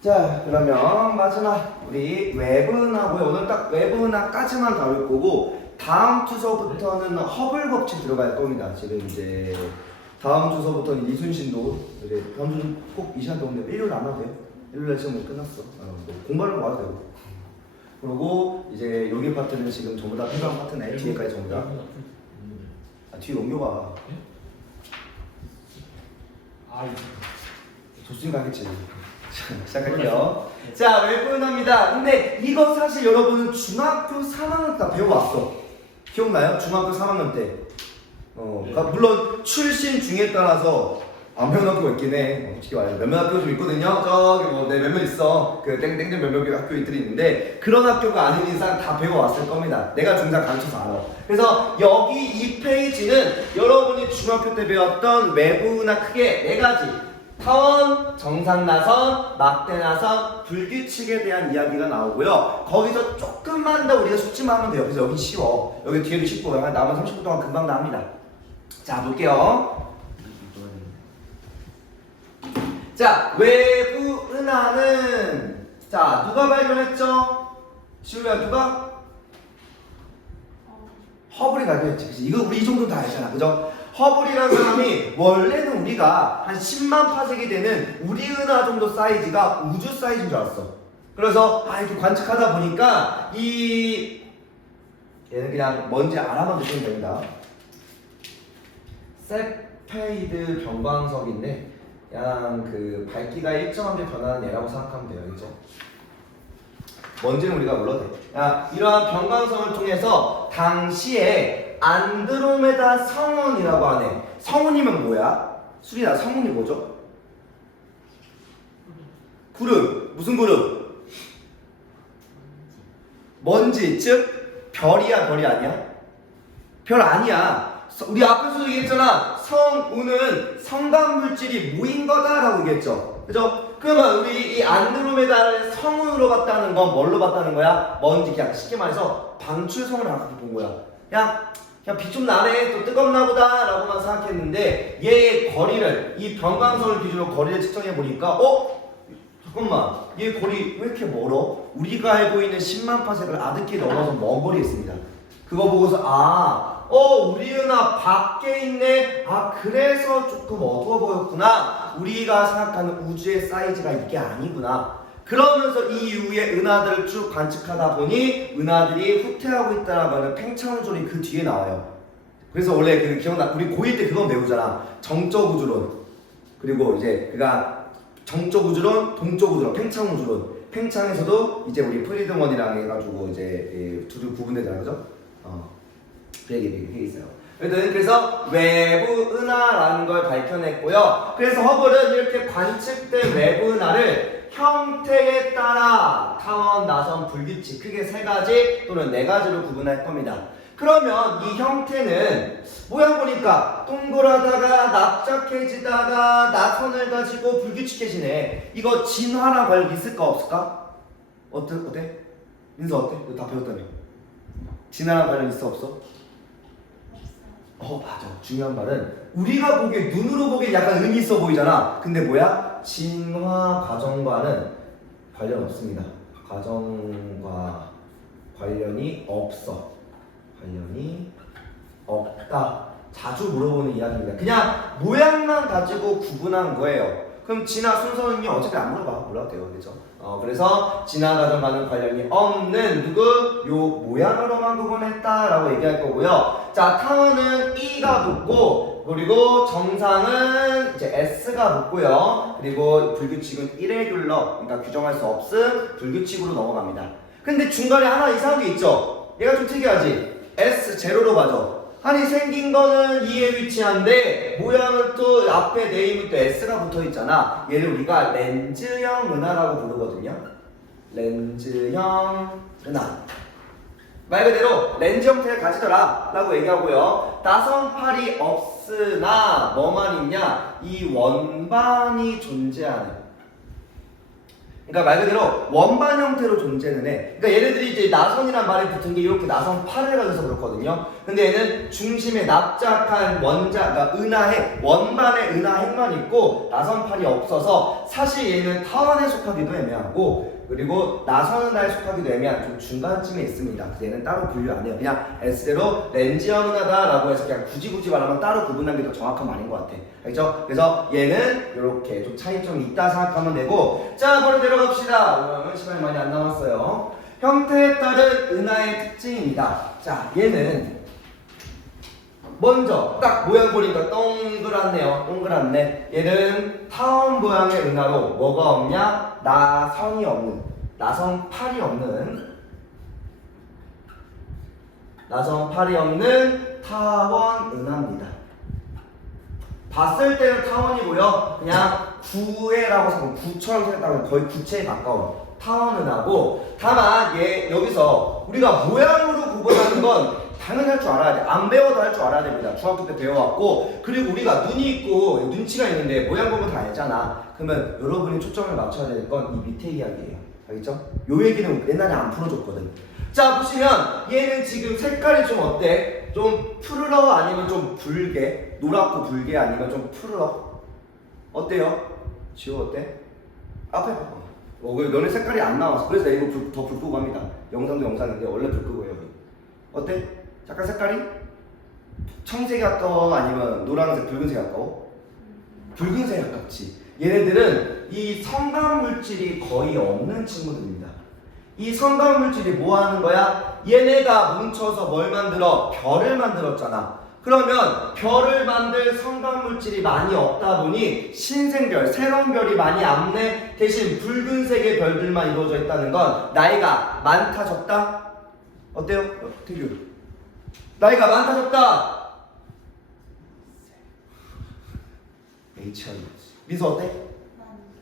자, 그러면 마지막 우리 외분하고요. 오늘 딱 외분하까지만 다룰 거고 다음 주서부터는 허블 법칙 들어갈 겁니다. 지금 이제 다음 주서부터는 이순신도 이제 변준 꼭 이 시간 동안 일요일 안 와도 돼요. 일요일날 시험 끝났어. 뭐 공부하려고 와도 되고. 그리고 이제 여기 파트는 지금 전부 다 필요한 파트네. 뒤에까지 전부 다. 뒤에 옮겨봐. 도수가 하겠지. 시작할게요. 자, 외분합니다. 근데 이거 사실 여러분은 중학교 3학년 때 배워왔어. 기억나요? 중학교 3학년 때. 그러니까 물론 출신 중에 따라서 안 배운 학교가 있긴 해. 솔직히 말해서 몇몇 학교가 좀 있거든요. 저기 뭐 네, 몇몇 있어. 그 땡땡땡 몇몇 학교들이 있는데 그런 학교가 아닌 이상 다 배워왔을 겁니다. 내가 중상 가르쳐서 알아. 그래서 여기 이 페이지는 여러분이 중학교 때 배웠던 외부나 크게 네 가지 타원, 정상나선, 막대나선, 불규칙에 대한 이야기가 나오고요. 거기서 조금만 더 우리가 숙지만 하면 돼요. 그래서 여기 쉬워. 여기 뒤에도 쉽고 남은 30분 동안 금방 나옵니다. 자, 볼게요. 자, 외부 은하는 자, 누가 발견했죠? 시우야, 누가? 허블이 발견했지. 그치? 이거 우리 이 정도 다 알잖아. 그죠? 허블이라는 사람이 원래는 우리가 한 10만 파세기 되는 우리 은하 정도 사이즈가 우주 사이즈인 줄 알았어. 그래서 이렇게 관측하다 보니까 얘는 그냥 뭔지 알아만 두시면 됩니다. 세페이드 병광석인데 그냥 그 밝기가 일정하게 변하는 얘라고 생각하면 돼요. 그죠? 뭔지는 우리가 몰라도 돼. 이러한 병광석을 통해서 당시에 안드로메다 성운이라고 하네. 성운이면 뭐야? 수리나 성운이 뭐죠? 구름. 무슨 구름? 먼지. 즉 별이야, 별이 아니야? 별 아니야. 우리 앞에서 얘기했잖아. 성운은 성간물질이 모인 거다라고 얘기했죠. 그죠? 그러면 우리 이 안드로메다를 성운으로 봤다는 건 뭘로 봤다는 거야? 먼지. 그냥 쉽게 말해서 방출성을 갖고 본 거야. 그냥 비 좀 나네, 또 뜨겁나 보다 라고만 생각했는데 얘의 거리를, 이 병광석을 기준으로 거리를 측정해 보니까 잠깐만, 얘 거리 왜 이렇게 멀어? 우리가 알고 있는 10만 파세를 아득히 넘어서 먼 거리에 있습니다. 그거 보고서 우리 은하 밖에 있네. 그래서 조금 어두워 보였구나. 우리가 생각하는 우주의 사이즈가 이게 아니구나. 그러면서 이 이후에 은하들을 쭉 관측하다 보니 은하들이 후퇴하고 있다라고 하는 팽창우주론이 그 뒤에 나와요. 그래서 원래 그 기억나? 우리 고1 때 그건 배우잖아. 정적 우주론. 그리고 이제 그가 정적 우주론, 동적 우주론, 팽창우주론. 팽창에서도 이제 우리 프리드먼이랑 해가지고 이제 둘이 구분되잖아, 그죠? 그 얘기 있어요. 그래서 외부 은하라는 걸 밝혀냈고요. 그래서 허블은 이렇게 관측된 외부 은하를 형태에 따라 타원, 나선, 불규칙 크게 세 가지 또는 네 가지로 구분할 겁니다. 그러면 이 형태는 모양 보니까 동그라다가 납작해지다가 나선을 가지고 불규칙해지네. 이거 진화랑 관련 있을까 없을까? 어때? 민서 어때? 이거 다 배웠다며. 진화랑 관련 있어 없어? 맞아. 중요한 말은 우리가 보기에 눈으로 보기에 약간 의미 있어 보이잖아. 근데 뭐야? 진화 과정과는 관련 없습니다. 과정과 관련이 없어. 관련이 없다. 자주 물어보는 이야기입니다. 그냥 모양만 가지고 구분한 거예요. 그럼 진화 순서는요 어차피 안 물어봐. 몰라도 돼요. 그죠? 그래서 진화 과정과는 관련이 없는 누구? 요 모양으로만 구분했다라고 얘기할 거고요. 자, 타원은 E가 붙고 그리고 정상은 이제 S가 붙고요. 그리고 불규칙은 이레귤러, 그러니까 규정할 수 없음 불규칙으로 넘어갑니다. 근데 중간에 하나 이상한 게 있죠? 얘가 좀 특이하지? S 제로로 가죠. 아니 생긴 거는 E에 위치한데 모양은 또 앞에 네임은 또 S가 붙어 있잖아. 얘를 우리가 렌즈형 은하라고 부르거든요. 렌즈형 은하. 말 그대로 렌즈 형태를 가지더라 라고 얘기하고요. 나선팔이 없으나 뭐만 있냐? 이 원반이 존재하는 그러니까 말 그대로 원반 형태로 존재는 해. 그러니까 얘네들이 이제 나선이란 말이 붙은 게 이렇게 나선 팔을 가져서 그렇거든요. 근데 얘는 중심에 납작한 원자, 그러니까 은하핵, 원반의 은하핵만 있고 나선 팔이 없어서 사실 얘는 타원에 속하기도 애매하고 그리고 나선 은하에 속하기도 애매한 좀 중간쯤에 있습니다. 그래서 얘는 따로 분류 안 해요. 그냥 S대로 렌지형 은하다라고 해서 그냥 굳이 말하면 따로 구분하는 게 더 정확한 말인 것 같아. 알죠? 그래서 얘는 이렇게 좀 차이점이 있다 생각하면 되고 자 바로 내려갑시다. 그러면 시간이 많이 안 남았어요. 형태에 따른 은하의 특징입니다. 자 얘는 먼저 딱 모양 보니까 동그랗네요. 동그랗네. 얘는 타원 모양의 은하로 뭐가 없냐? 나선이 없는, 나선 팔이 없는, 나선 팔이 없는 타원 은하입니다. 봤을 때는 타원이고요. 그냥 구애라고 생각하면 구처럼 생각하면 거의 구체에 가까운 타원 은하고 다만 얘 여기서 우리가 모양으로 구분하는 건 당연히 할 줄 알아야 돼. 안 배워도 할 줄 알아야 됩니다. 중학교 때 배워왔고 그리고 우리가 눈이 있고 눈치가 있는데 모양 보면 다 알잖아. 그러면 여러분이 초점을 맞춰야 될 건 이 밑에 이야기예요. 알겠죠? 요 얘기는 옛날에 안 풀어줬거든. 자 보시면 얘는 지금 색깔이 좀 어때? 좀 푸르러 아니면 좀 붉게? 노랗고 붉게 아니면 좀 푸르러? 어때요? 지호 어때? 앞에 봐봐. 너네 색깔이 안 나와서 그래서 이거 더 불 끄고 합니다. 영상도 영상인데 원래 불 끄고 해요. 어때? 잠깐 색깔이? 청색이 가까워? 아니면 노란색, 붉은색이 가까워? 붉은색이 가깝지. 얘네들은 이 성감 물질이 거의 없는 친구들입니다. 이 성감 물질이 뭐 하는 거야? 얘네가 뭉쳐서 뭘 만들어? 별을 만들었잖아. 그러면 별을 만들 성감 물질이 많이 없다 보니 신생별, 새로운 별이 많이 없네. 대신 붉은색의 별들만 이루어져 있다는 건 나이가 많다 적다? 어때요? 태규 나이가 많다 적다? HR 미소 어때?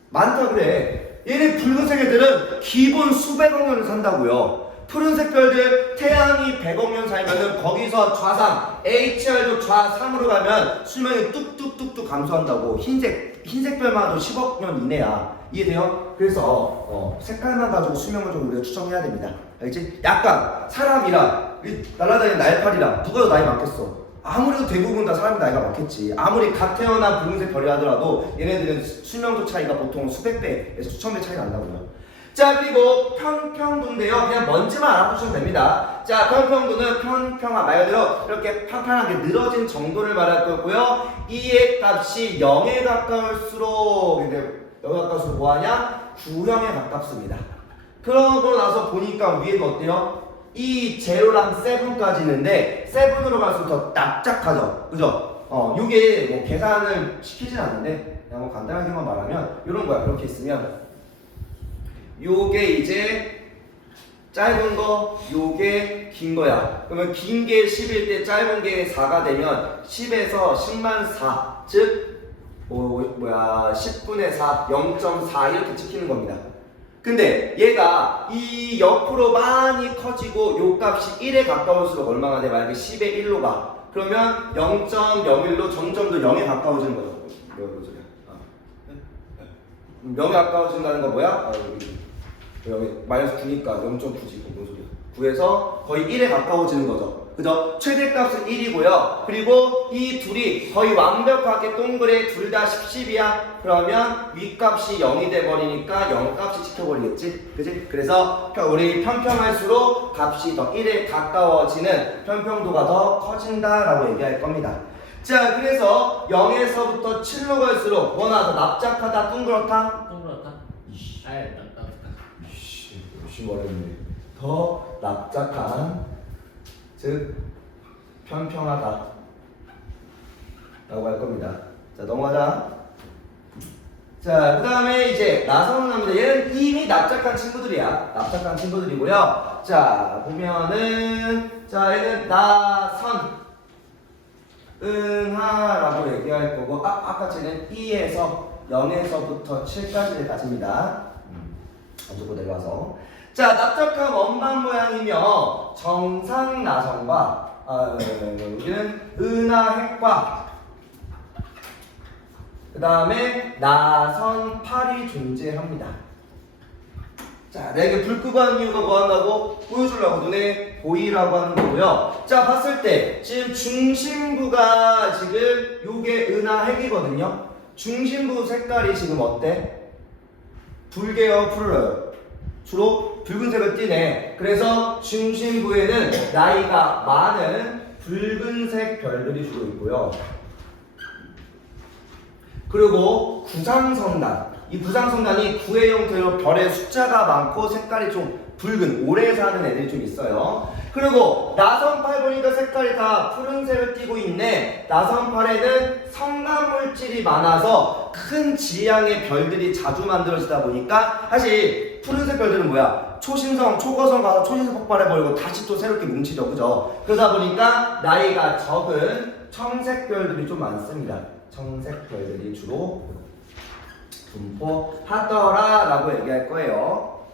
많다 그래. 얘네 붉은색 애들은 기본 수백억 년을 산다고요. 푸른색 별들 태양이 100억 년 살면은 거기서 좌상 HR도 좌상으로 가면 수명이 뚝뚝뚝뚝 감소한다고. 흰색 별마도 10억 년 이내야. 이해돼요? 그래서 색깔만 가지고 수명을 좀 우리가 추정해야 됩니다. 알겠지? 약간 사람이랑 날아다니는 날파리랑 누가 더 나이 많겠어? 아무래도 대부분 다 사람이 나이가 많겠지. 아무리 갓 태어난 붉은색 별이 하더라도 얘네들은 수명도 차이가 보통 수백 배에서 수천 배 차이 난다고요. 자 그리고 편평도인데요. 그냥 뭔지만 알아보시면 됩니다. 자 편평도는 편평한 말 그대로 이렇게 평평하게 늘어진 정도를 말할 거고요. 이의 값이 0에 가까울수록 근데 0에 가까울수록 뭐하냐? 구형에 가깝습니다. 그러고 나서 보니까 위에가 어때요? 이 제로랑 세븐까지 있는데 세븐으로 갈수록 더 납작하죠. 그죠? 요게 뭐 계산을 시키진 않는데 그냥 뭐 간단하게만 말하면 요런 거야. 그렇게 있으면 요게 이제 짧은 거, 요게 긴 거야. 그러면 긴 게 10일 때 짧은 게 4가 되면 10에서 10만 4, 즉 10분의 4, 0.4 이렇게 찍히는 겁니다. 근데 얘가 이 옆으로 많이 커지고 요 값이 1에 가까울수록 얼마가 돼? 만약에 10의 1로 가. 그러면 0.01로 점점 더 0에 가까워지는 거죠. 뭔 소리야? 0에 가까워진다는 건 뭐야? 여기 마이너스 9니까 0.9지. 뭔 소리야? 9에서 거의 1에 가까워지는 거죠. 그죠? 최대값은 1이고요. 그리고 이 둘이 거의 완벽하게 동그래 둘 다 10이야. 그러면 윗값이 0이 돼버리니까 0값이 찍혀버리겠지? 그지? 그래서 우리 편평할수록 값이 더 1에 가까워지는 편평도가 더 커진다라고 얘기할 겁니다. 자, 그래서 0에서부터 7로 갈수록 뭐나 더 납작하다, 둥그렇다? 동그랗다? 아예 납작하다. 열심히 말했는데 더 납작한 즉 편평하다 라고 할 겁니다. 자 넘어가자. 자 그 다음에 이제 나선은합니다. 얘는 이미 납작한 친구들이야. 납작한 친구들이고요. 자 보면은 자 얘는 나선 은하라고 얘기할 거고 아까 쟤는 2에서 0에서부터 7까지를 가집니다. 안 주고 내려와서 자, 납작한 원반 모양이며 정상 나선과 우리는 은하핵과 그 다음에 나선 팔이 존재합니다. 자, 내가 불 끄고 하는 이유가 뭐 한다고? 보여주려고 눈에 보이라고 하는 거고요. 자, 봤을 때 지금 중심부가 지금 요게 은하핵이거든요. 중심부 색깔이 지금 어때? 붉게요, 푸르러요? 주로 붉은색을 띠네. 그래서 중심부에는 나이가 많은 붉은색 별들이 주로 있고요. 그리고 구상성단. 이 구상성단이 구의 형태로 별의 숫자가 많고 색깔이 좀 붉은, 오래 사는 애들이 좀 있어요. 그리고 나선팔 보니까 색깔이 다 푸른색을 띠고 있네. 나선팔에는 성간물질이 많아서 큰 지향의 별들이 자주 만들어지다 보니까 사실 푸른색 별들은 뭐야? 초신성, 초거성 가서 초신성 폭발해버리고 다시 또 새롭게 뭉치죠. 그죠? 그러다 보니까 나이가 적은 청색 별들이 좀 많습니다. 청색 별들이 주로 분포하더라라고 얘기할 거예요.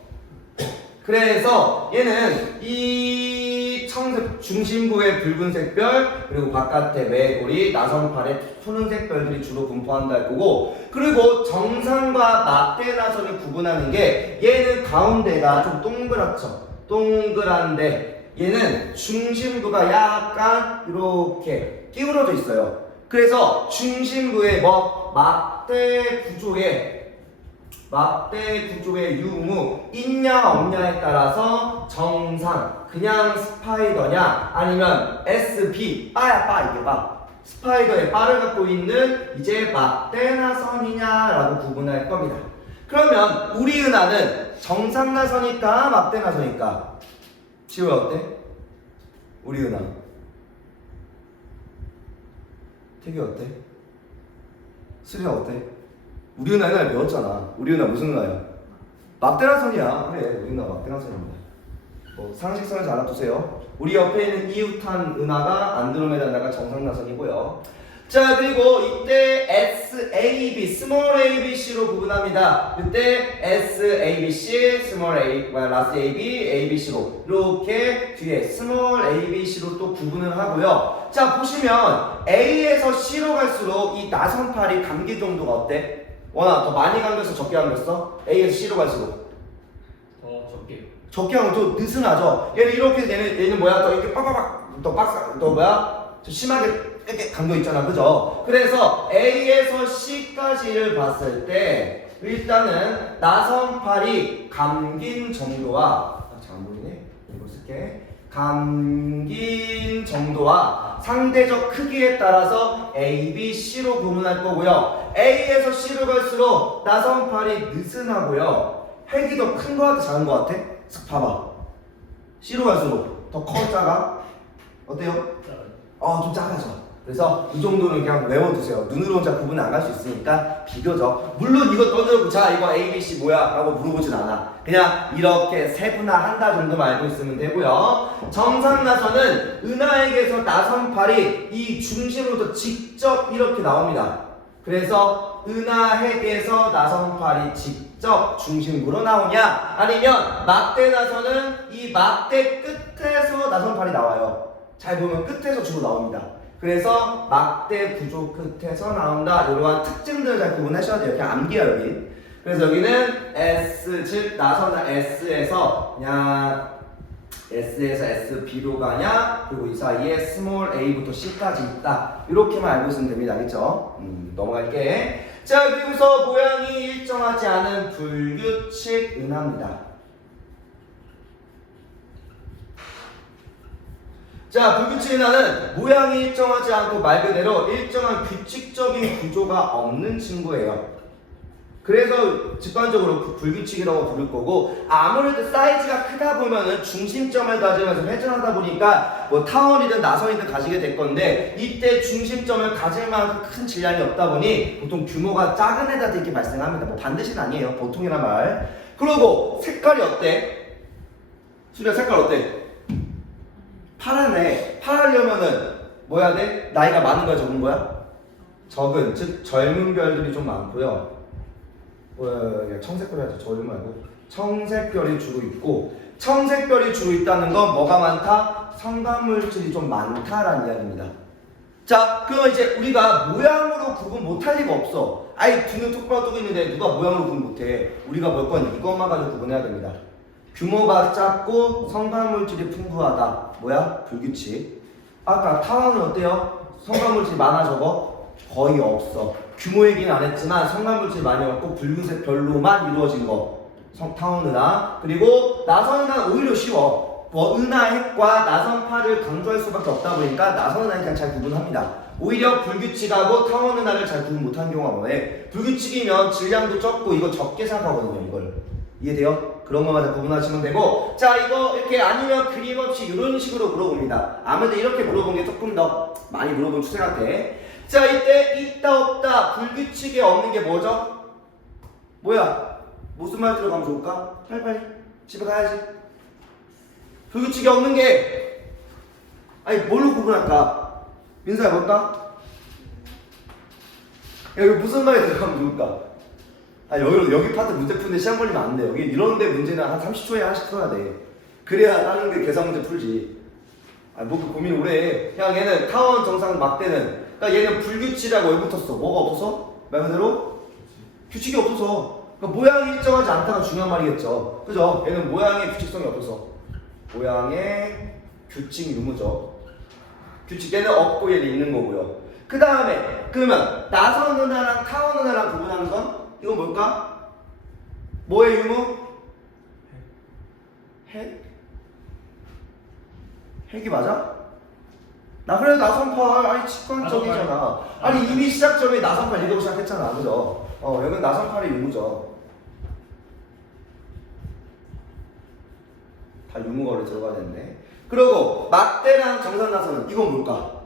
그래서 얘는 이 청색 중심부의 붉은색 별 그리고 바깥에 매골이 나선팔의 푸른색 별들이 주로 분포한다 할 거고 그리고 정상과 막대 나선을 구분하는 게 얘는 가운데가 좀 동그랗죠. 동그란데 얘는 중심부가 약간 이렇게 기울어져 있어요. 그래서 중심부에 막대 구조의 유무 있냐 없냐에 따라서 정상 그냥 스파이더냐 아니면 SP 빠야 이게 빠 스파이더의 빠를 갖고 있는 이제 막대 나선이냐라고 구분할 겁니다. 그러면 우리 은하는 정상 나선일까 막대 나선일까? 지호야 어때? 우리 은하 태기 어때? 수리야 어때? 우리 은하 옛날에 배웠잖아. 우리 은하 무슨 은하야? 막대나선이야. 그래, 우리 은하 막대나선입니다. 상식선을 잘 알아두세요. 우리 옆에 있는 이웃한 은하가 안드로메다 은하가 정상나선이고요. 자, 그리고 이때 SAB, 스몰 ABC로 구분합니다. 이때 SABC, 스몰 A, 라스 AB, ABC로 이렇게 뒤에 스몰 ABC로 또 구분을 하고요. 자, 보시면 A에서 C로 갈수록 이 나선팔이 감기 정도가 어때? 원아, 더 많이 감겼어? 적게 감겼어? A에서 C로 갈수록 더 적게. 적게 하면 또 느슨하죠? 얘는 이렇게 얘는 뭐야? 더 이렇게 빡빡빡 더 빡, 더 뭐야? 좀 심하게 이렇게 감겨 있잖아, 그죠? 그래서 A에서 C까지를 봤을 때 일단은 나선팔이 감긴 정도와 잘 안 보이네? 이거 쓸게. 감긴 정도와 상대적 크기에 따라서 A, B, C로 구분할 거고요. A에서 C로 갈수록 나선팔이 느슨하고요. 핵이 더 큰 거 같아, 작은 거 같아? 싹 봐봐. C로 갈수록 더 커, 작아? 어때요? 좀 작아져. 그래서 이 정도는 그냥 외워두세요. 눈으로 혼자 구분 안 할 수 있으니까 비교적. 물론 이거 떠들고 자 이거 A, B, C 뭐야? 라고 물어보진 않아. 그냥 이렇게 세분화한다 정도만 알고 있으면 되고요. 정상나선은 은하에게서 나선팔이 이 중심으로부터 직접 이렇게 나옵니다. 그래서 은하핵에서 나선팔이 직접 중심부로 나오냐 아니면 막대 나선은 이 막대 끝에서 나선팔이 나와요. 잘 보면 끝에서 주로 나옵니다. 그래서 막대 구조 끝에서 나온다. 이러한 특징들을 잘 구분하셔야 돼요. 그냥 암기야 여기. 그래서 여기는 S 즉 나선은 S에서 그냥 S에서 SB로 가냐 그리고 이 사이에 스몰 A부터 C까지 있다. 이렇게만 알고 있으면 됩니다. 알겠죠? 넘어갈게. 자, 그리고서 모양이 일정하지 않은 불규칙 은하입니다. 자, 불규칙 은하는 모양이 일정하지 않고 말 그대로 일정한 규칙적인 구조가 없는 친구예요. 그래서 직관적으로 불규칙이라고 부를 거고 아무래도 사이즈가 크다 보면은 중심점을 가지면서 회전하다 보니까 뭐 타원이든 나선이든 가지게 될 건데 이때 중심점을 가질 만큼 큰 질량이 없다 보니 보통 규모가 작은 애들한테 이렇게 발생합니다. 뭐 반드시는 아니에요. 보통이란 말. 그리고 색깔이 어때? 수리야 색깔 어때? 파란애. 파라려면은 뭐 해야 돼? 나이가 많은 거야 적은 거야? 적은 즉 젊은 별들이 좀 많고요. 청색별이 아니라 저리 말고 청색별이 주로 있고 청색별이 주로 있다는 건 뭐가 많다? 성간물질이 좀 많다라는 이야기입니다. 자, 그러면 이제 우리가 모양으로 구분 못할 리가 없어. 아이 두는 똑바로 뜨고 있는데 누가 모양으로 구분 못해? 우리가 볼 건 이것만 가지고 구분해야 됩니다. 규모가 작고 성간물질이 풍부하다. 뭐야? 불규칙. 아까 타원은 어때요? 성간물질이 많아 적어? 거의 없어. 규모 얘기는 안 했지만 성간물질이 많이 없고 붉은색 별로만 이루어진 거. 타원 은하. 그리고 나선 은하는 오히려 쉬워. 뭐 은하 핵과 나선파를 강조할 수밖에 없다 보니까 나선 은하는 그냥 잘 구분합니다. 오히려 불규칙하고 타원 은하를 잘 구분 못한 경우가 뭐해? 불규칙이면 질량도 적고 이거 적게 생각하거든요. 이걸 이해돼요? 그런 것만 잘 구분하시면 되고, 자 이거 이렇게 아니면 그림 없이 이런 식으로 물어봅니다. 아무래도 이렇게 물어본 게 조금 더 많이 물어본 추세 같아. 자 이때 있다 없다 불규칙에 없는 게 뭐죠? 뭐야? 무슨 말 들어가면 좋을까? 빨리빨리 집에 가야지. 불규칙이 없는 게 아니 뭘로 구분할까? 민서야 볼까? 야, 여기 무슨 말이 들어가면 좋을까? 아 여기 파트 문제 푸는데 시간 걸리면 안 돼. 여기 이런데 문제는 한 30초에 하나씩 풀어야 돼. 그래야 다른 데 계산 문제 풀지. 아 뭐 그 고민 오래 해. 그냥 얘는 타원 정상 막대는, 그러니까 얘는 불규칙이라고 왜 붙었어? 뭐가 없어서? 말 그대로 규칙이 없어서. 그러니까 모양이 일정하지 않다가 중요한 말이겠죠. 그죠? 얘는 모양의 규칙성이 없어서. 모양의 규칙 유무죠. 규칙 얘는 없고 얘는 있는 거고요. 그 다음에 그러면 나선 은하랑 타원 은하랑 구분하는 건 이건 뭘까? 뭐의 유무? 핵? 핵이 맞아? 나 그래도 나선팔 아니 직관적이잖아. 아니 이미 시작점에 나선팔 이러고 시작했잖아. 그죠? 여기는 나선팔의 유무죠. 다 유무가 원래 들어가야 되는데. 그리고 막대랑 정상나선은 이건 뭘까?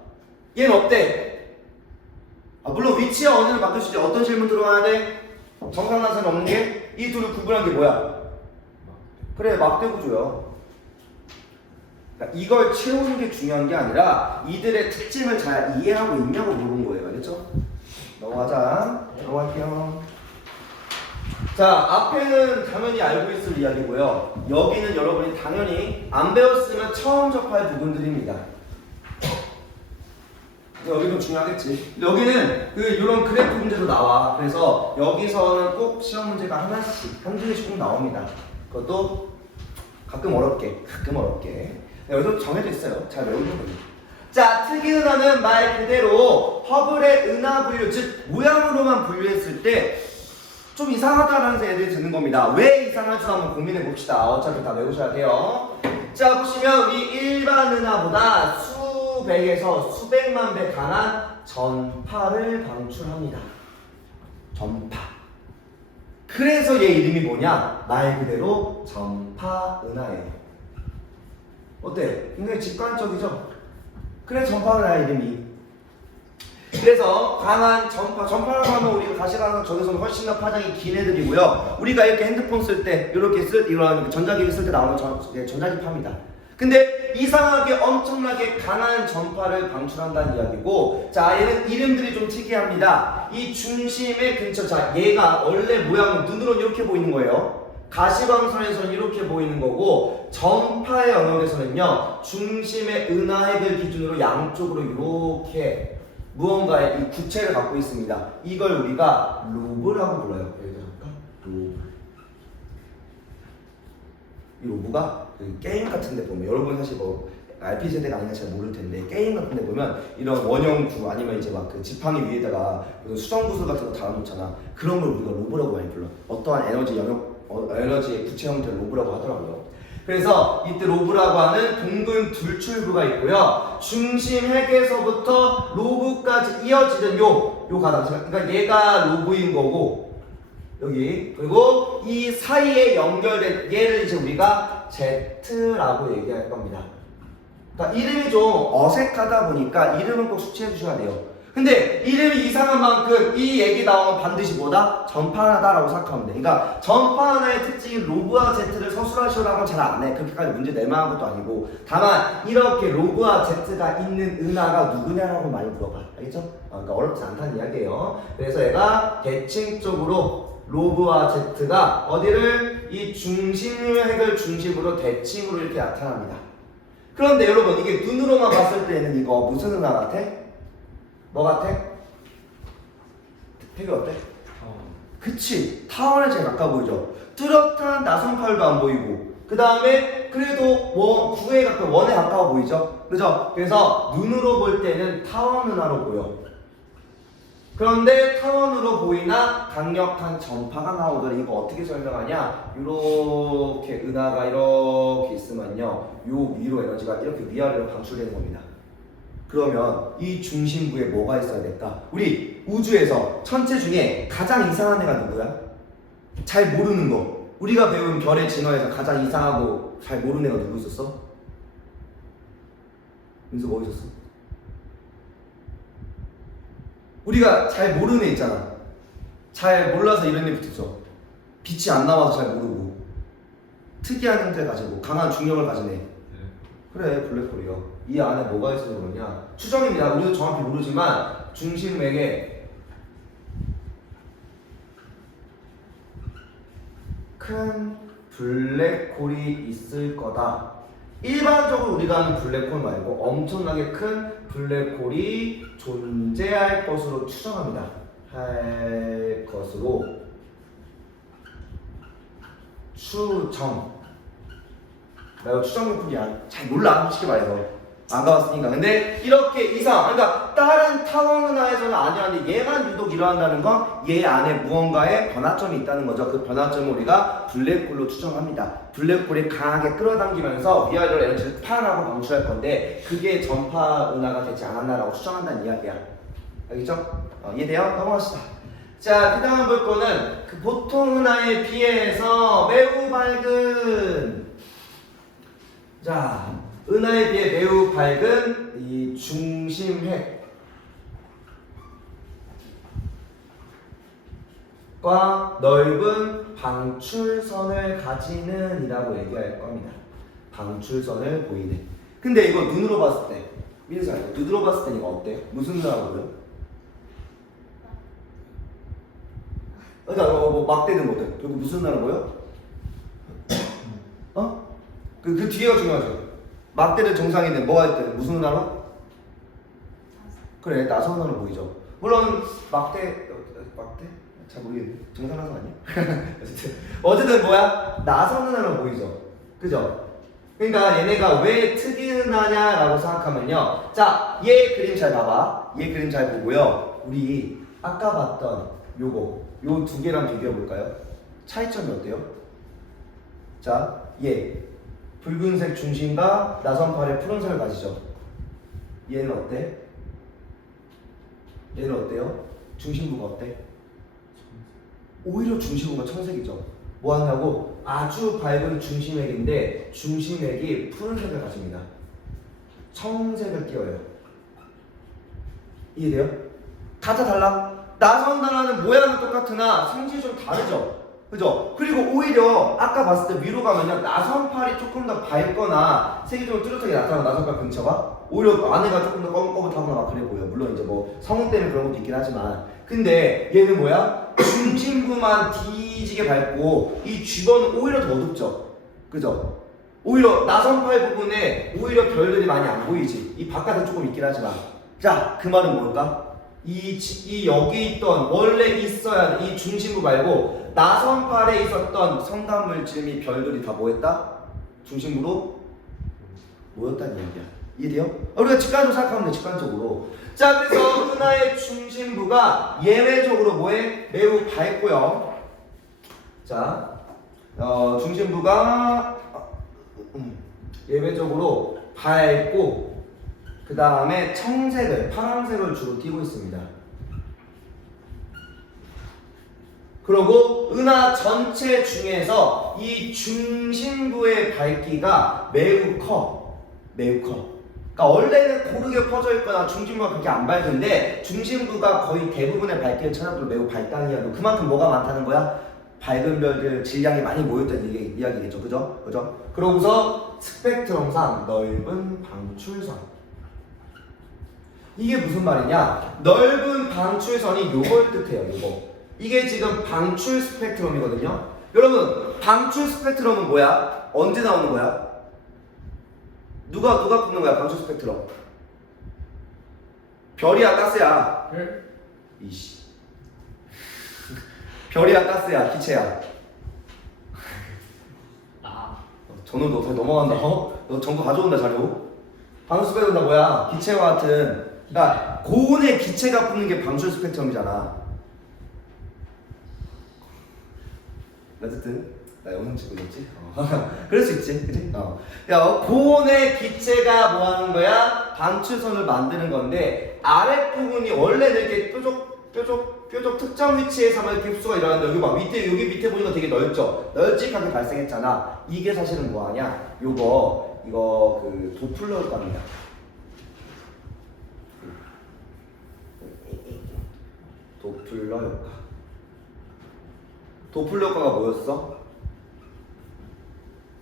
얘는 어때? 물론 위치와 언어를 바꿀 수 있지. 어떤 질문 들어와야 돼? 정상나선은 없는 게 이 둘을 구분한 게 뭐야? 그래 막대 구조야. 그러니까 이걸 채우는 게 중요한 게 아니라 이들의 특징을 잘 이해하고 있냐고 물은 거예요. 알겠죠? 넘어갈게요. 자, 앞에는 당연히 알고 있을 이야기고요. 여기는 여러분이 당연히 안 배웠으면 처음 접할 부분들입니다. 여기 좀 중요하겠지. 여기는 이런 그래프 문제도 나와. 그래서 여기서는 꼭 시험 문제가 하나씩, 한두 개씩 꼭 나옵니다. 그것도 가끔 어렵게. 여기서 정해져 있어요. 잘 외우는 거예요. 자, 특이은하는 말 그대로 허블의 은하 분류, 즉 모양으로만 분류했을 때 좀 이상하다라는 생각이 드는 겁니다. 왜 이상할지 한번 고민해 봅시다. 어차피 다 외우셔야 돼요. 자, 보시면 우리 일반 은하보다 수백에서 수백만 배 강한 전파를 방출합니다. 전파. 그래서 얘 이름이 뭐냐? 말 그대로 전파 은하예요. 어때? 굉장히 직관적이죠? 그래 전파 은하 이름이. 그래서 강한 전파라고 하면 우리가 가시가는 저기서는 훨씬 더 파장이 긴 애들이고요. 우리가 이렇게 핸드폰 쓸 때 이렇게 이런 전자기기 쓸 때 나오는 전자기파입니다. 근데 이상하게 엄청나게 강한 전파를 방출한다는 이야기고, 자 얘는 이름들이 좀 특이합니다. 이 중심의 근처, 자 얘가 원래 모양은 눈으로는 이렇게 보이는 거예요. 가시광선에서는 이렇게 보이는 거고, 전파의 영역에서는요 중심의 은하핵을 기준으로 양쪽으로 이렇게 무언가의 이 구체를 갖고 있습니다. 이걸 우리가 로브라고 불러요. 여기다 볼까? 로브. 이 로브가 그 게임 같은 데 보면, 여러분 사실 뭐 RP 세대가 아니라 잘 모를 텐데 게임 같은 데 보면 이런 원형구 아니면 이제 막 그 지팡이 위에다가 수정구슬 같은 거 달아놓잖아. 그런 걸 우리가 로브라고 많이 불러. 어떠한 에너지 영역, 에너지의 구체 형태를 로브라고 하더라고요. 그래서 이때 로브라고 하는 둥근 둘출구가 있고요. 중심 핵에서부터 로브까지 이어지는 요 가닥. 그러니까 얘가 로브인 거고, 여기. 그리고 이 사이에 연결된 얘를 이제 우리가 Z라고 얘기할 겁니다. 그러니까 이름이 좀 어색하다 보니까 이름은 꼭 숙지해 주셔야 돼요. 근데 이름이 이상한 만큼 이 얘기 나오면 반드시 뭐다? 전파 하나다라고 생각하면 돼. 그러니까 전파 하나의 특징인 로브와 Z를 서술하시라고 잘 안 해. 그렇게까지 문제 낼 만한 것도 아니고. 다만 이렇게 로브와 Z가 있는 은하가 누구냐라고 많이 물어봐. 알겠죠? 그러니까 어렵지 않다는 이야기예요. 그래서 얘가 대칭적으로 로브와 Z가 어디를? 이 중심핵을 중심으로 대칭으로 이렇게 나타납니다. 그런데 여러분 이게 눈으로만 봤을 때는 이거 무슨 은하 같아? 뭐 같아? 되게 어때? 그치, 타원에 제일 가까워 보이죠? 뚜렷한 나선팔도 안 보이고 그 다음에 그래도 구에 가까워 원에 가까워 보이죠? 그죠? 그래서 눈으로 볼 때는 타원 은하로 보여. 그런데 타원으로 보이나 강력한 전파가 나오더라. 이거 어떻게 설명하냐? 이렇게 은하가 이렇게 있으면요, 요 위로 에너지가 이렇게 위아래로 방출되는 겁니다. 그러면 이 중심부에 뭐가 있어야 될까? 우리 우주에서 천체 중에 가장 이상한 애가 누구야? 잘 모르는 거. 우리가 배운 별의 진화에서 가장 이상하고 잘 모르는 애가 누구 있었어? 민수 뭐 있었어? 우리가 잘 모르는 애 있잖아. 잘 몰라서 이런 애 붙었죠. 빛이 안 나와서 잘 모르고 특이한 형태를 가지고 강한 중력을 가진 애. 그래, 블랙홀이요. 이 안에 뭐가 있어서 그러냐? 추정입니다. 우리도 정확히 모르지만 중심에게 큰 블랙홀이 있을 거다. 일반적으로 우리가 아는 블랙홀 말고 엄청나게 큰 블랙홀이 존재할 것으로 추정합니다. 할 것으로 추정. 나 이거 추정력뿐이야. 잘 몰라, 솔직히 말해서. 안 가봤으니까. 근데 이렇게 이상, 그러니까 다른 타원 은하에서는 아니었는데 얘만 유독 일어난다는 건 얘 안에 무언가의 변화점이 있다는 거죠. 그 변화점을 우리가 블랙홀로 추정합니다. 블랙홀이 강하게 끌어당기면서 위아래로 에너지를 파란하고 방출할 건데 그게 전파 은하가 되지 않았나라고 추정한다는 이야기야. 알겠죠? 이해돼요? 넘어갑시다. 자, 그 다음 볼 거는 그 보통 은하에 비해서 매우 밝은, 자, 은하에 비해 매우 밝은 이 중심핵과 넓은 방출선을 가지는 이라고 얘기할 겁니다. 방출선을 보이는. 근데 이거 눈으로 봤을 때, 민수야, 눈으로 봤을 때 이거 어때? 무슨 은하라고 보여? 그러니까 뭐 막대는 어때? 이거 무슨 은하로 보여? 그 뒤에가 중요하죠. 막대를 정상인데 뭐가 할 때 무슨 은하로? 그래, 나선 은하로 보이죠. 물론 막대 잘 모르겠네. 정상화선 아니야? 어쨌든 뭐야? 나선 은하로 보이죠. 그죠? 그러니까 얘네가 왜 특이 은하냐라고 생각하면요. 자, 얘 그림 잘 봐봐. 얘 그림 잘 보고요. 우리 아까 봤던 요거, 요 두 개랑 비교해 볼까요? 차이점이 어때요? 자, 얘 붉은색 중심과 나선팔에 푸른색을 가지죠. 얘는 어때? 얘는 어때요? 중심부가 어때? 오히려 중심부가 청색이죠. 뭐 하냐고? 아주 밝은 중심핵인데 중심핵이 푸른색을 가집니다. 청색을 띄어요. 이해돼요? 각자 달라. 나선 은하는 모양은 똑같으나 생질이 좀 다르죠. 그죠? 그리고 오히려 아까 봤을 때 위로 가면요, 나선팔이 조금 더 밝거나 색이 좀 뚜렷하게 나타나는 나선팔 근처가 오히려 안에가 조금 더 검은검은하거나 막 그래 보여요. 물론 이제 뭐 성운 때문에 그런 것도 있긴 하지만, 근데 얘는 뭐야? 중심부만 뒤지게 밝고 이 주변은 오히려 더 어둡죠. 그죠? 오히려 나선팔 부분에 오히려 별들이 많이 안 보이지. 이 바깥에 조금 있긴 하지만. 자, 그 말은 뭘까? 이 여기 있던 원래 있어야 이 중심부 말고 나선팔에 있었던 성단물질 및 별들이 다 뭐했다? 중심부로 모였다는 얘기야. 이해돼요? 우리가 직관적으로 생각하면 돼. 직관적으로. 자, 그래서 은하의 중심부가 예외적으로 뭐해? 매우 밝고요. 자, 중심부가 예외적으로 밝고 그 다음에 청색을, 파란색을 주로 띠고 있습니다. 그리고 은하 전체 중에서 이 중심부의 밝기가 매우 커. 매우 커. 그러니까 원래는 고르게 퍼져 있거나 중심부가 그렇게 안 밝은데 중심부가 거의 대부분의 밝기를 찾아도 매우 밝다는 이야기고, 그만큼 뭐가 많다는 거야? 밝은 별들 질량이 많이 모였다는 이야기겠죠. 그죠? 그죠? 그러고서 스펙트럼상 넓은 방출선. 이게 무슨 말이냐? 넓은 방출선이 요걸 뜻해요. 요거. 이게 지금 방출 스펙트럼이거든요. 여러분, 방출 스펙트럼은 뭐야? 언제 나오는 거야? 누가 뽑는 거야? 방출 스펙트럼. 별이야, 가스야? 이씨. 별이야, 가스야? 기체야? 전우 너 넘어간다. 너 전부 가져온다 자료. 방수 스펙트럼은 뭐야? 기체와 같은. 그러니까 고온의 기체가 뿌는 게 방출 스펙트럼이잖아. 어쨌든 나 영상 찍고 있었지? 그럴 수 있지, 그치? 야, 고온의 기체가 뭐 하는 거야? 방출선을 만드는 건데 아랫부분이 원래는 이렇게 뾰족 특정 위치에서만 이렇게 흡수가 일어나는데 여기 봐 여기 밑에 보니까 되게 넓죠? 널찍하게 발생했잖아. 이게 사실은 뭐 하냐? 이거 그 도플러 효과입니다. 도플러 효과. 도플러 효과가 뭐였어?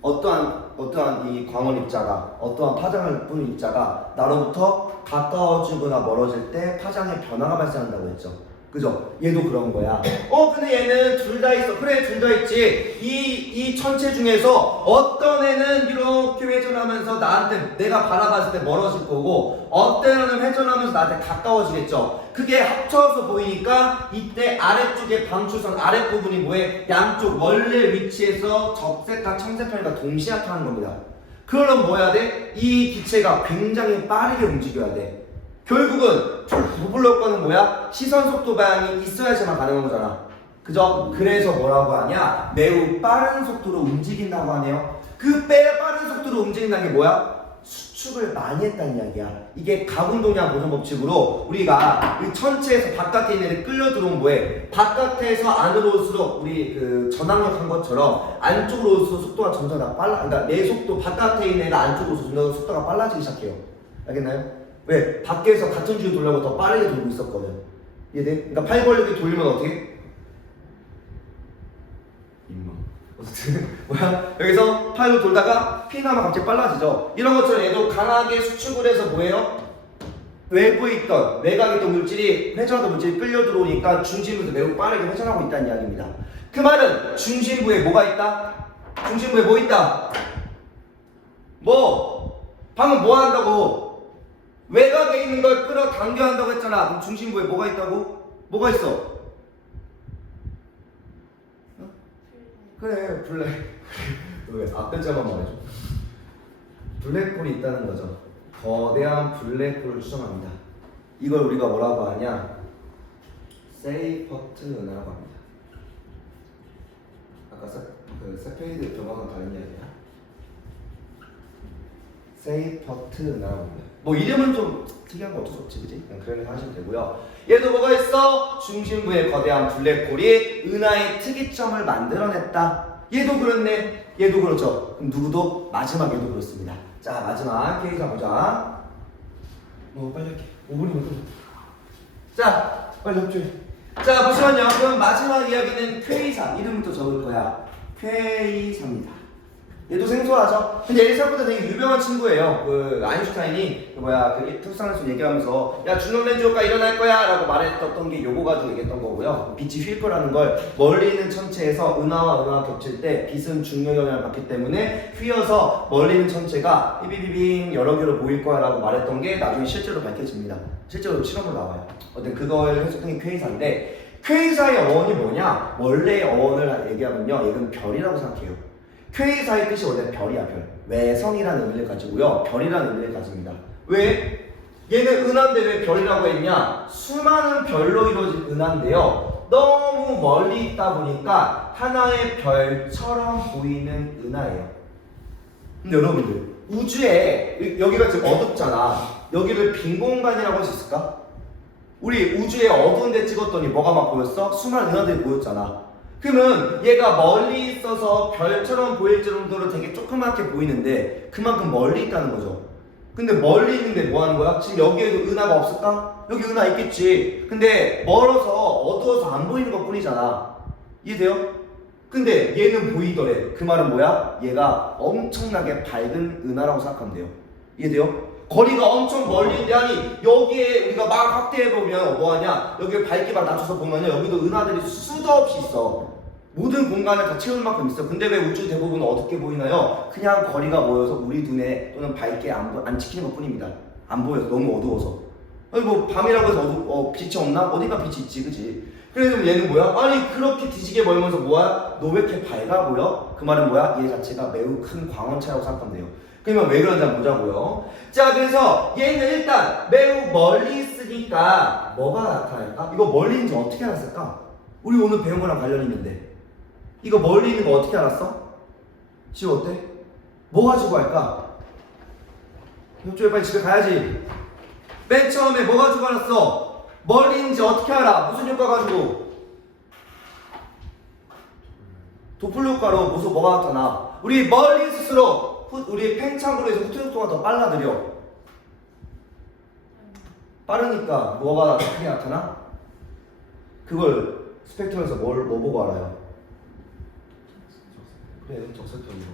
어떠한 이 광원 입자가 어떠한 파장을 뿌는 입자가 나로부터 가까워지거나 멀어질 때 파장의 변화가 발생한다고 했죠. 그죠? 얘도 그런 거야. 근데 얘는 둘 다 있어. 그래, 둘 다 있지. 이 천체 중에서 어떤 애는 이렇게 회전하면서 나한테 내가 바라봤을 때 멀어질 거고 어떤 애는 회전하면서 나한테 가까워지겠죠. 그게 합쳐서 보이니까 이때 아래쪽에 방출선 아랫부분이 뭐해? 양쪽 원래 위치에서 적색과 청색편이가 동시에 나타나는 겁니다. 그럼 뭐 해야 돼? 이 기체가 굉장히 빠르게 움직여야 돼. 결국은 도플러 효과는 뭐야? 시선 속도 방향이 있어야지만 가능한 거잖아. 그죠? 그래서 뭐라고 하냐? 매우 빠른 속도로 움직인다고 하네요. 그 빠른 속도로 움직인다는 게 뭐야? 수축을 많이 했다는 이야기야. 이게 가운동량 보존 법칙으로 우리가 이 천체에서 바깥에 있는 애를 끌려 들어온 뭐해? 바깥에서 안으로 올수록 우리 그 전압력 한 것처럼 안쪽으로 올수록 속도가 점점 다 빨라. 그러니까 내 속도 바깥에 있는 애가 안쪽으로 올수록 속도가 빨라지기 시작해요. 알겠나요? 왜? 밖에서 같은 주로 돌려고 더 빠르게 돌고 있었거든. 이해돼? 그러니까 팔 벌리기 돌리면 어떻게? 어쨌든 뭐야? 여기서 팔로 돌다가 피나면 갑자기 빨라지죠. 이런 것처럼 얘도 강하게 수축을 해서 뭐예요? 외부에 있던 외곽에 있던 물질이 회전하던 물질이 끌려 들어오니까 중심부에서 매우 빠르게 회전하고 있다는 이야기입니다. 그 말은 중심부에 뭐가 있다? 중심부에 뭐 있다? 뭐? 방금 뭐 한다고? 외곽에 있는 걸 끌어당겨 한다고 했잖아. 그럼 중심부에 뭐가 있다고? 뭐가 있어? 그래, 블랙. 왜 앞글자만 말해줘. 블랙홀이 있다는 거죠. 거대한 블랙홀을 추정합니다. 이걸 우리가 뭐라고 하냐? 세이퍼트 은하라고 합니다. 아까 세페이드 교과서랑 다른 이야기야. 세이퍼트 은하라고 합니다. 뭐 이름은 좀 특이한 거 어쩔 수 없지, 그지? 그냥 그런 거 하시면 되고요. 얘도 뭐가 있어? 중심부에 거대한 블랙홀이 은하의 특이점을 만들어냈다. 얘도 그렇네. 얘도 그렇죠. 그럼 누구도? 마지막 얘도 그렇습니다. 자, 마지막 K사 보자. 빨리 할게. 5분이면 끝. 자, 빨리 협조해. 자, 보시면요. 그럼 마지막 이야기는 K사. 이름부터 적을 거야. K사입니다. 얘도 생소하죠? 근데 얘 생각보다 되게 유명한 친구예요. 그 아인슈타인이 그 특성을 얘기하면서 야 준원 렌즈 효과 일어날 거야 라고 말했던 게 요거 가지고 얘기했던 거고요. 빛이 휠 거라는 걸 멀리 있는 천체에서 은하와 은하가 겹칠 때 빛은 중력 영향을 받기 때문에 휘어서 멀리 있는 천체가 삐비비빙 여러 개로 보일 거야 라고 말했던 게 나중에 실제로 밝혀집니다. 실제로 실험으로 나와요. 근데 그걸 해석한 게 퀘이사인데 퀘이사의 어원이 뭐냐? 원래의 어원을 얘기하면요. 얘는 별이라고 생각해요. 퀘이사의 뜻이 원래 별이야, 별. 외성이라는 의미를 가지고요. 별이라는 의미를 가집니다. 왜? 얘는 은하인데 왜 별이라고 했냐? 수많은 별로 이루어진 은하인데요. 너무 멀리 있다 보니까 하나의 별처럼 보이는 은하예요. 근데 여러분들, 우주에, 여기가 지금 어둡잖아. 여기를 빈 공간이라고 할 수 있을까? 우리 우주에 어두운 데 찍었더니 뭐가 막 보였어? 수많은 은하들이 보였잖아. 그러면 얘가 멀리 있어서 별처럼 보일 정도로 되게 조그맣게 보이는데 그만큼 멀리 있다는 거죠. 근데 멀리 있는데 뭐 하는 거야? 지금 여기에도 은하가 없을까? 여기 은하 있겠지. 근데 멀어서 어두워서 안 보이는 것 뿐이잖아. 이해돼요? 근데 얘는 보이더래. 그 말은 뭐야? 얘가 엄청나게 밝은 은하라고 생각하면 돼요. 이해돼요? 거리가 엄청 멀리 있는데 아니 여기에 우리가 막 확대해보면 뭐하냐? 여기에 밝기만 낮춰서 보면요 여기도 은하들이 수도 없이 있어. 모든 공간을 다 채울 만큼 있어. 근데 왜 우주 대부분은 어둡게 보이나요? 그냥 거리가 모여서 우리 눈에 또는 밝게 안 찍히는 것 뿐입니다. 안 보여서 너무 어두워서. 아니 뭐 밤이라고 해서 빛이 없나? 어디가 빛이 있지, 그지? 그래서 얘는 뭐야? 아니 그렇게 뒤지게 멀면서 뭐야? 너 왜 이렇게 밝아 보여? 그 말은 뭐야? 얘 자체가 매우 큰 광원체라고 생각하면 돼요. 그러면 왜 그런지 한번 보자고요. 자, 그래서 얘는 일단 매우 멀리 있으니까 뭐가 나타날까? 이거 멀리 있는지 어떻게 알았을까? 우리 오늘 배운 거랑 관련 있는데 이거 멀리 있는 거 어떻게 알았어? 지금 어때? 뭐 가지고 할까? 이쪽에 빨리 집에 가야지. 맨 처음에 뭐 가지고 알았어? 멀리 있는지 어떻게 알아? 무슨 효과 가지고? 도플러 효과로 무슨 뭐가 나타나? 우리 멀리 있을수록 우리 팽창으로 해서 후퇴 속도가 더 빨라들여. 빠르니까 뭐가 크게 나타나? 그걸 스펙트럼에서 뭐 보고 알아요? 그래, 적색편이로.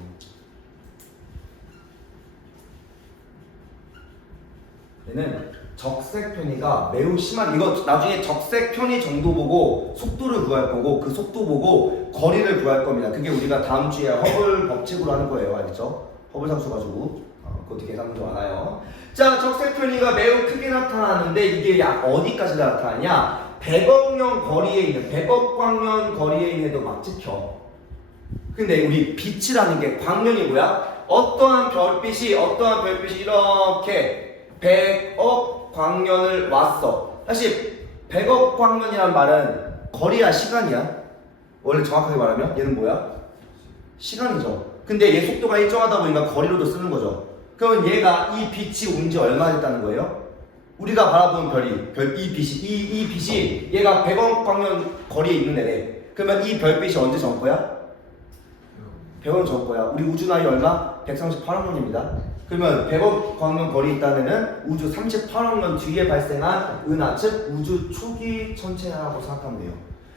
얘는 적색 편의가 매우 심한, 이거 나중에 적색 편의 정도 보고 속도를 구할 거고 그 속도 보고 거리를 구할 겁니다. 그게 우리가 다음 주에 허블 법칙으로 하는 거예요. 알겠죠? 허블 상수 가지고 그것도 계산 좀 알아요. 자, 적색 편의가 매우 크게 나타나는데 이게 약 어디까지 나타나냐? 100억년 거리에 있는 100억 광년 거리에 있는 애도 막 찍혀. 근데 우리 빛이라는 게 광년이 뭐야? 어떠한 별빛이 이렇게 100억 광년을 왔어. 사실 100억 광년이란 말은 거리야 시간이야? 원래 정확하게 말하면 얘는 뭐야? 시간이죠. 근데 얘 속도가 일정하다 보니까 거리로도 쓰는 거죠. 그러면 얘가 이 빛이 온 지 얼마 됐다는 거예요? 우리가 바라보는 이 빛이 얘가 100억 광년 거리에 있는 애래. 그러면 이 별빛이 언제 전 거야? 100원 전 거야. 우리 우주 나이 얼마? 138억 년입니다. 그러면 100억 광년 거리에 있다는 애는 우주 38억 년 뒤에 발생한 은하, 즉 우주 초기 천체라고 생각하면 돼요.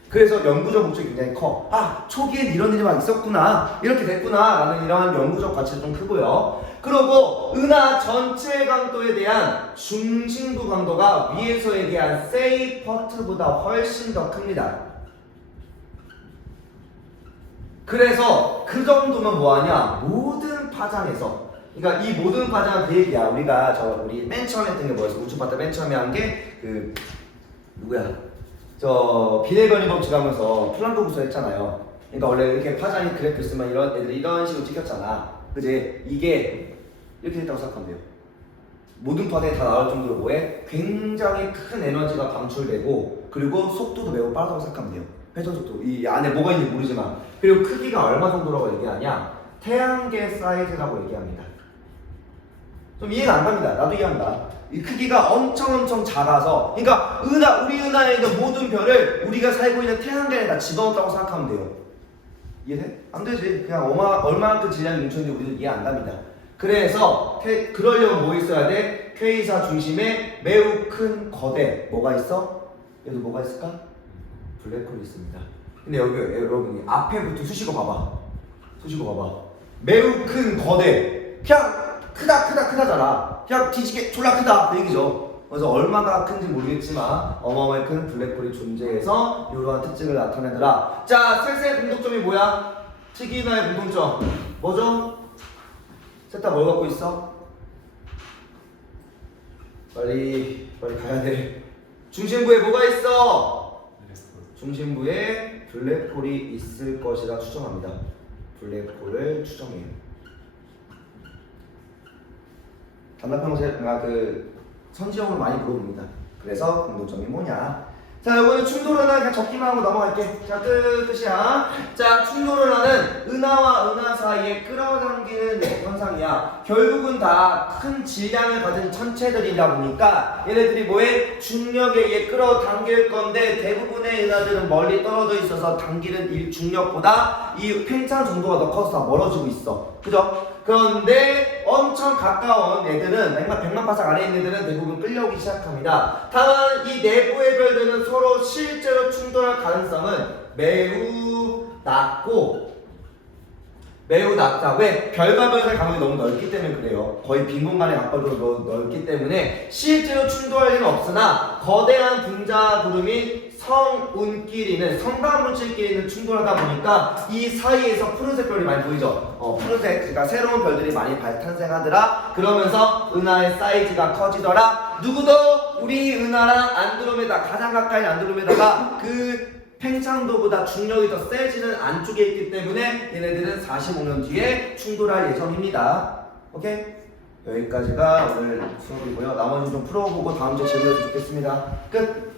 그래서 연구적 목적이 굉장히 커. 아, 초기엔 이런 일이 막 있었구나, 이렇게 됐구나 라는 이러한 연구적 가치도 좀 크고요. 그리고 은하 전체 강도에 대한 중심부 강도가 위에서 얘기한 세이퍼트보다 훨씬 더 큽니다. 그래서 그 정도면 뭐하냐? 모든 파장에서, 그러니까 이 모든 파장은 그 얘기야. 우리 맨 처음에 했던 게 뭐였어? 우주파 때 맨 처음에 한 게 그 누구야? 비네거니 법칙 하면서 플랑크 구조 했잖아요. 그러니까 원래 이렇게 파장이 그래프 있으면 이런 애들이 이런 식으로 찍혔잖아. 그지? 이게 이렇게 됐다고 생각하면 돼요. 모든 파장이 다 나올 정도로 뭐해? 굉장히 큰 에너지가 방출되고 그리고 속도도 매우 빠르다고 생각하면 돼요. 회전 속도. 이 안에 뭐가 있는지 모르지만. 그리고 크기가 얼마 정도라고 얘기하냐? 태양계 사이즈라고 얘기합니다. 좀 이해가 안 갑니다. 나도 이해한다. 이 크기가 엄청 작아서, 그러니까 우리 은하에 있는 모든 별을 우리가 살고 있는 태양계에 다 집어넣었다고 생각하면 돼요. 이해돼? 안 되지. 그냥 얼마만큼 질량이 뭉쳐있는지 우리도 이해 안 갑니다. 그래서 그러려면 뭐 있어야 돼? K사 중심에 매우 큰 거대 뭐가 있어? 얘도 뭐가 있을까? 블랙홀이 있습니다. 근데 여기 여러분이 앞에부터 수식어 봐봐. 매우 큰 거대. 그냥 크다잖아. 그냥 뒤지게 졸라 크다 그 얘기죠. 그래서 얼마나 큰지 모르겠지만 어마어마하게 큰 블랙홀이 존재해서 이러한 특징을 나타내더라. 자, 셋의 공통점이 뭐야? 특이나의 공통점 뭐죠? 셋 다 뭘 갖고 있어? 빨리 가야 돼. 중심부에 뭐가 있어? 중심부에 블랙홀이 있을 것이라 추정합니다. 블랙홀을 추정해요. 단답형사 선지형으로 많이 물어봅니다. 그래서 공통점이 뭐냐? 자, 이거는 충돌은하 그냥 적기만 하고 넘어갈게. 자, 끝이야. 자, 충돌은하는 은하와 은하 사이에 끌어당기는 현상이야. 결국은 다 큰 질량을 가진 천체들이다 보니까 얘네들이 뭐해? 중력에 의해 끌어당길 건데 대부분의 은하들은 멀리 떨어져 있어서 당기는 중력보다 이 팽창 정도가 더 커서 멀어지고 있어. 그죠? 그런데 엄청 가까운 애들은 100만 파삭 안에 있는 애들은 대부분 끌려오기 시작합니다. 다만 이 내부의 별들은 서로 실제로 충돌할 가능성은 매우 낮다. 왜? 별과 별 사이 간격이 너무 넓기 때문에 그래요. 거의 빈 공간의 각도로 넓기 때문에 실제로 충돌할 일은 없으나 거대한 분자 구름인 성운끼리는 성간물질끼리는 충돌하다 보니까 이 사이에서 푸른색 별이 많이 보이죠. 푸른색, 그러니까 새로운 별들이 많이 발탄생하더라. 그러면서 은하의 사이즈가 커지더라. 누구도 우리 은하랑 안드로메다, 가장 가까이 안드로메다가 그 팽창도보다 중력이 더 세지는 안쪽에 있기 때문에 얘네들은 45년 뒤에 충돌할 예정입니다. 오케이? 여기까지가 오늘 수업이고요. 나머지 좀 풀어보고 다음 주에 재미있게 좋겠습니다. 끝!